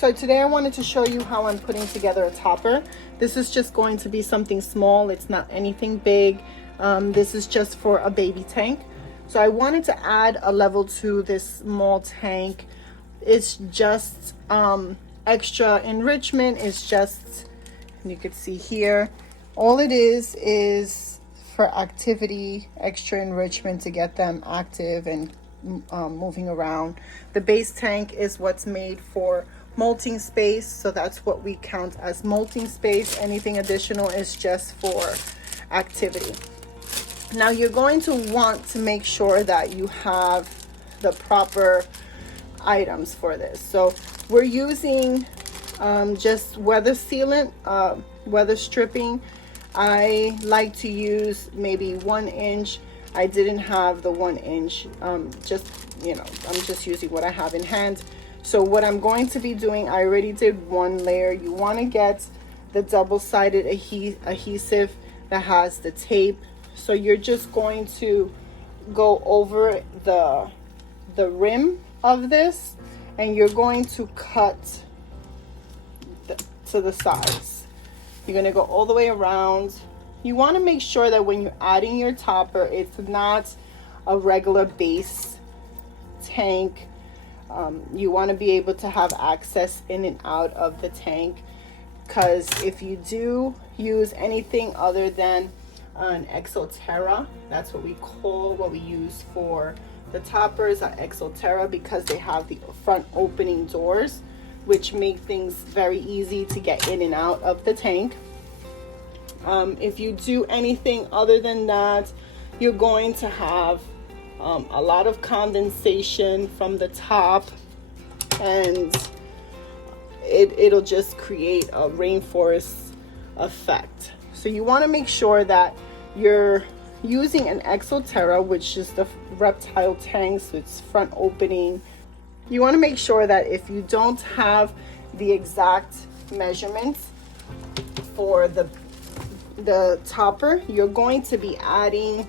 so today I wanted to show you how I'm putting together a topper. This is just going to be something small. It's not anything big. This is just for a baby tank. So I wanted to add a level to this small tank. It's just extra enrichment. It's just, you can see here, all it is for activity, extra enrichment to get them active and moving around. The base tank is what's made for molting space, so that's what we count as molting space. Anything additional is just for activity. Now you're going to want to make sure that you have the proper items for this. So we're using just weather sealant, weather stripping. I like to use maybe 1 inch. I didn't have the 1 inch, just, you know, I'm just using what I have in hand. So what I'm going to be doing, I already did 1 layer. You want to get the double-sided adhesive that has the tape. So you're just going to go over the rim of this, and you're going to cut to the sides. You're going to go all the way around. You want to make sure that when you're adding your topper, it's not a regular base tank. You want to be able to have access in and out of the tank, because if you do use anything other than an Exo Terra, that's what we use for the toppers are Exo Terra, because they have the front opening doors, which make things very easy to get in and out of the tank. If you do anything other than that, you're going to have a lot of condensation from the top, and it'll just create a rainforest effect. So you want to make sure that you're using an Exo Terra, which is the reptile tank, so it's front opening. You want to make sure that if you don't have the exact measurements for the topper, you're going to be adding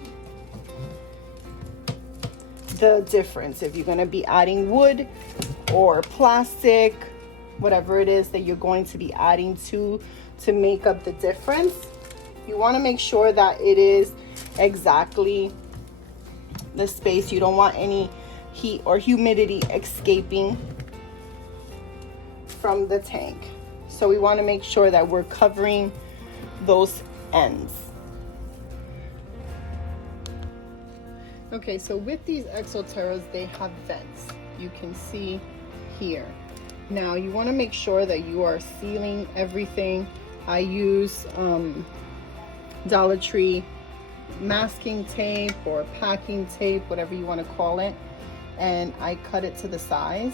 the difference. If you're going to be adding wood or plastic, whatever it is that you're going to be adding to make up the difference, you want to make sure that it is exactly the space. You don't want any heat or humidity escaping from the tank. So we want to make sure that we're covering those ends. Okay, so with these Exo Terras, they have vents. You can see here. Now you want to make sure that you are sealing everything. I use Dollar Tree masking tape or packing tape, whatever you want to call it, and I cut it to the size,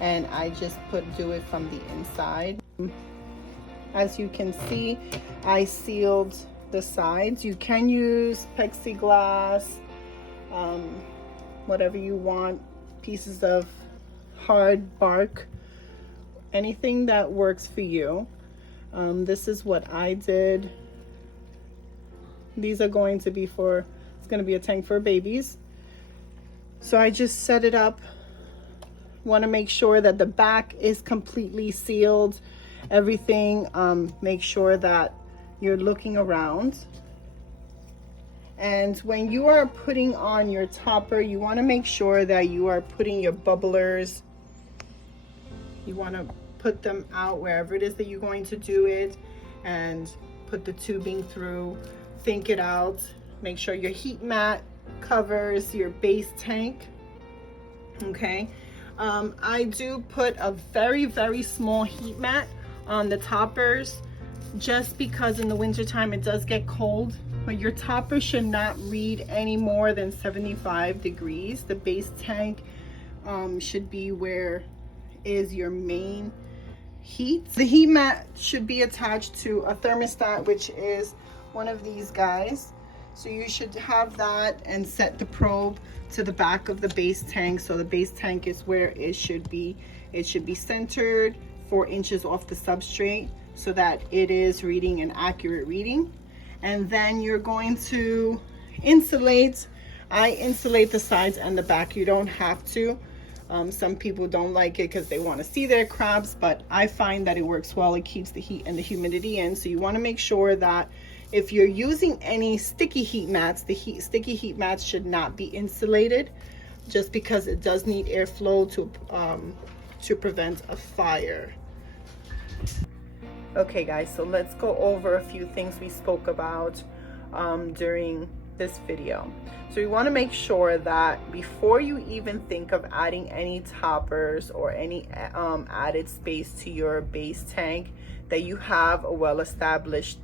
and I just do it from the inside. As you can see, I sealed the sides. You can use plexiglass, whatever you want, pieces of hard bark, anything that works for you. This is what I did. These are going to be it's going to be a tank for babies. So I just set it up. Want to make sure that the back is completely sealed. Everything, make sure that you're looking around. And when you are putting on your topper, you want to make sure that you are putting your bubblers. You want to put them out wherever it is that you're going to do it, and put the tubing through. Think it out. Make sure your heat mat covers your base tank. Okay. I do put a very, very small heat mat on the toppers, just because in the winter time it does get cold, but your topper should not read any more than 75 degrees. The base tank should be where is your main heat. The heat mat should be attached to a thermostat, which is one of these guys. So you should have that and set the probe to the back of the base tank. So the base tank is where it should be. It should be centered 4 inches off the substrate so that it is reading an accurate reading. And then you're going to insulate. I insulate the sides and the back. You don't have to. Some people don't like it because they want to see their crabs, but I find that it works well. It keeps the heat and the humidity in. So you want to make sure that if you're using any sticky heat mats, the sticky heat mats should not be insulated, just because it does need airflow to prevent a fire. Okay guys, so let's go over a few things we spoke about during this video. So we want to make sure that before you even think of adding any toppers or any added space to your base tank, that you have a well-established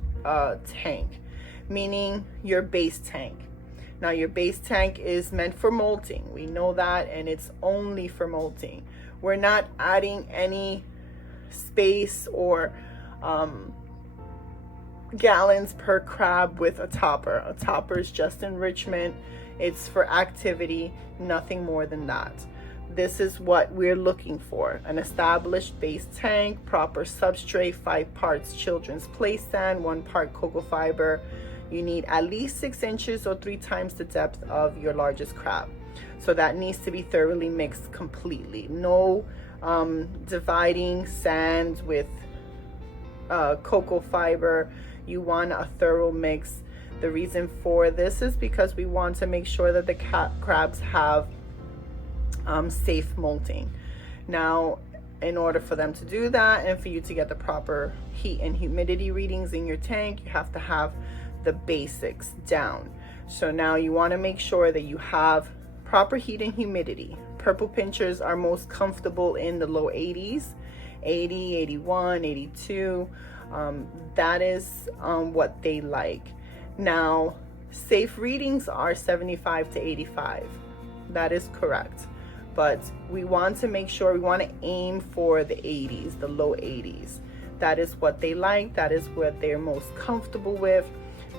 tank, meaning your base tank. Now your base tank is meant for molting, we know that, and it's only for molting. We're not adding any space or gallons per crab with a topper. A topper is just enrichment. It's for activity, nothing more than that. This is what we're looking for: an established base tank, proper substrate, 5 parts children's play sand, 1 part cocoa fiber. You need at least 6 inches or 3 times the depth of your largest crab. So that needs to be thoroughly mixed completely. No dividing sand with cocoa fiber. You want a thorough mix. The reason for this is because we want to make sure that the crabs have safe molting. Now, in order for them to do that and for you to get the proper heat and humidity readings in your tank, you have to have the basics down. So now you want to make sure that you have proper heat and humidity. Purple pinchers are most comfortable in the low 80s, 80, 81, 82. That is what they like. Now, safe readings are 75 to 85. That is correct. But we want to make sure, we want to aim for the 80s, the low 80s. That is what they like. That is what they're most comfortable with.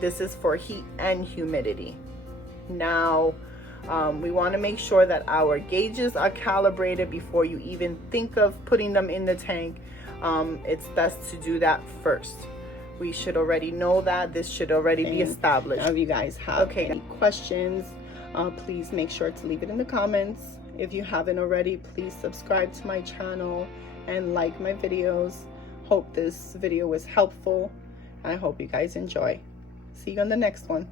This is for heat and humidity. Now, we want to make sure that our gauges are calibrated before you even think of putting them in the tank. It's best to do that first. We should already know that. This should already be established. If you guys have any questions, please make sure to leave it in the comments. If you haven't already, please subscribe to my channel and like my videos. Hope this video was helpful. I hope you guys enjoy. See you on the next one.